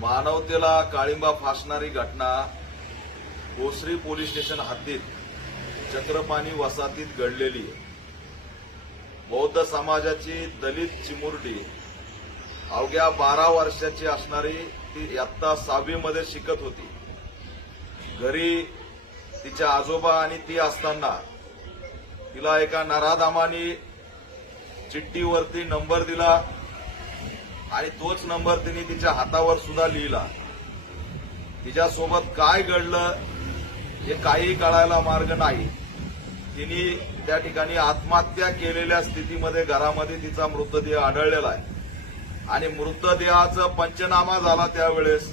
मानवतेला काळिंबा फासणारी घटना भोसरी पोलीस स्टेशन हद्दीत चक्रपाणी वसाहतीत घडलेली बौद्ध समाजाची दलित चिमुरडी अवघ्या बारा वर्षाची असणारी ती आत्ता सहावीमध्ये शिकत होती घरी तिच्या आजोबा आणि ती असताना तिला एका नराधामानी चिठ्ठीवरती नंबर दिला आणि तोच नंबर तिने तिच्या हातावर सुद्धा लिहिला तिच्यासोबत काय घडलं हे काही कळायला मार्ग नाही तिने त्या ठिकाणी आत्महत्या केलेल्या स्थितीमध्ये घरामध्ये तिचा मृतदेह आढळलेला आहे आणि मृतदेहाचं पंचनामा झाला त्यावेळेस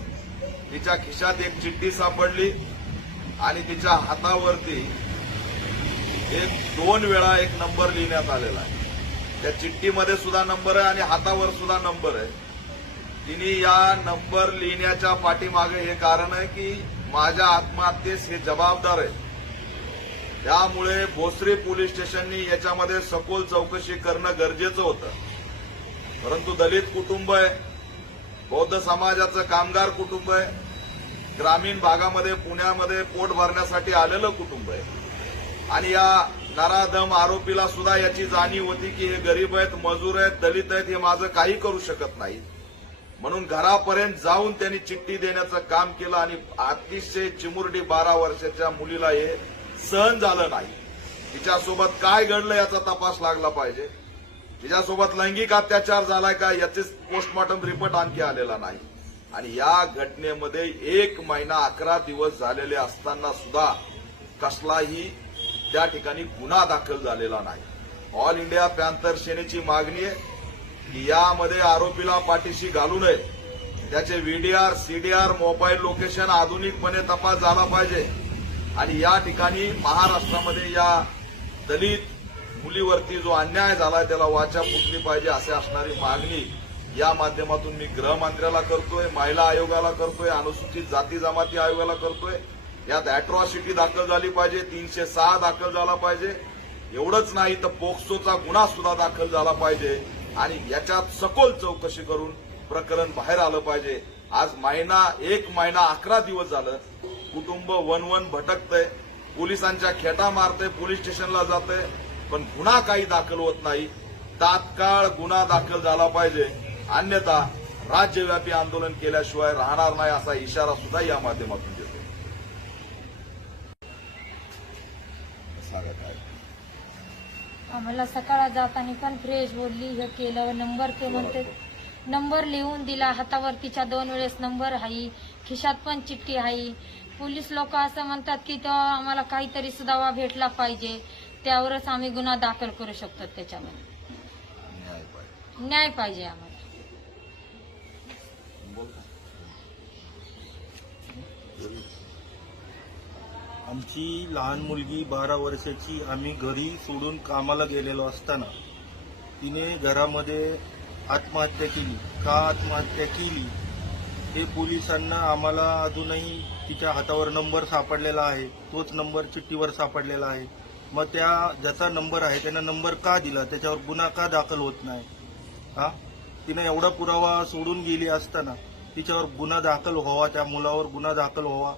तिच्या खिशात एक चिठ्ठी सापडली आणि तिच्या हातावरती एक दोन वेळा एक नंबर लिहिण्यात आलेला आहे त्या चिठ्ठीमध्ये सुद्धा नंबर आहे आणि हातावर सुद्धा नंबर आहे तिने या नंबर लिहिण्याच्या पाठीमागे हे कारण आहे की माझ्या आत्महत्येस हे जबाबदार आहे त्यामुळे भोसरी पोलीस स्टेशननी याच्यामध्ये सखोल चौकशी करणं गरजेचं होतं परंतु दलित कुटुंब आहे बौद्ध समाजाचं कामगार कुटुंब आहे ग्रामीण भागामध्ये पुण्यामध्ये पोट भरण्यासाठी आलेलं कुटुंब आहे आणि या नराधम आरोपीला सुद्धा याची जाणीव होती की हे गरीब आहेत मजूर आहेत दलित आहेत हे माझं काही करू शकत नाही म्हणून घरापर्यंत जाऊन त्यांनी चिठ्ठी देण्याचं काम केलं आणि अतिशय चिमुरडी बारा वर्षाच्या मुलीला हे सहन झालं नाही तिच्यासोबत काय घडलं याचा तपास लागला पाहिजे तिच्यासोबत लैंगिक अत्याचार झालाय का याचेच पोस्टमॉर्टम रिपोर्ट आणखी आलेला नाही आणि या घटनेमध्ये एक महिना अकरा दिवस झालेले असताना सुद्धा कसलाही त्या ठिकाणी गुन्हा दाखल झालेला नाही ऑल इंडिया पॅन्थर सेनेची मागणी आहे की यामध्ये आरोपीला पाठीशी घालू नये त्याचे व्हीडीआर सीडीआर मोबाईल लोकेशन आधुनिकपणे तपास झाला पाहिजे आणि या ठिकाणी महाराष्ट्रामध्ये या दलित मुलीवरती जो अन्याय झाला त्याला वाचा फुटली पाहिजे असे असणारी मागणी या माध्यमातून मी गृहमंत्र्याला करतोय महिला आयोगाला करतोय अनुसूचित जाती जमाती आयोगाला करतोय यात अॅट्रॉसिटी दाखल झाली पाहिजे तीनशे सहा दाखल झाला पाहिजे एवढंच नाही तर पोक्सोचा गुन्हा सुद्धा दाखल झाला पाहिजे आणि याच्यात सखोल चौकशी करून प्रकरण बाहेर आलं पाहिजे आज महिना एक महिना अकरा दिवस झालं कुटुंब वन वन भटकतंय पोलिसांच्या खेटा मारतंय पोलीस स्टेशनला जातंय पण गुन्हा काही दाखल होत नाही तात्काळ गुन्हा दाखल झाला पाहिजे अन्यथा राज्यव्यापी आंदोलन केल्याशिवाय राहणार नाही असा इशारा सुद्धा या माध्यमातून आम्हाला सकाळ जाताना पण फ्रेश बोलली हे केलं नंबर ते म्हणते नंबर लिहून दिला हातावर तिच्या दोन वेळेस नंबर आहे खिशात पण चिठ्ठी आहे पोलीस लोक असं म्हणतात की तो आम्हाला काहीतरी सुदावा भेटला पाहिजे त्यावरच आम्ही गुन्हा दाखल करू शकतो त्याच्यामध्ये न्याय पाहिजे आम्हाला आमची लहान मुलगी बारा वर्षाची आम्ही घरी सोडून कामाला गेलेलो असताना तिने घरामध्ये आत्महत्या केली का आत्महत्या केली हे पोलिसांना आम्हाला अजूनही तिच्या हातावर नंबर सापडलेला आहे तोच नंबर चिठ्ठीवर सापडलेला आहे मग त्या ज्याचा नंबर आहे त्यांना नंबर का दिला त्याच्यावर गुन्हा का दाखल होत नाही हा तिने एवढा पुरावा सोडून गेली असताना तिच्यावर गुन्हा दाखल व्हावा त्या मुलावर गुन्हा दाखल व्हावा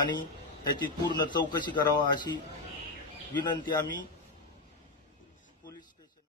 आणि त्याची पूर्ण चौकशी करावा अशी विनंती आम्ही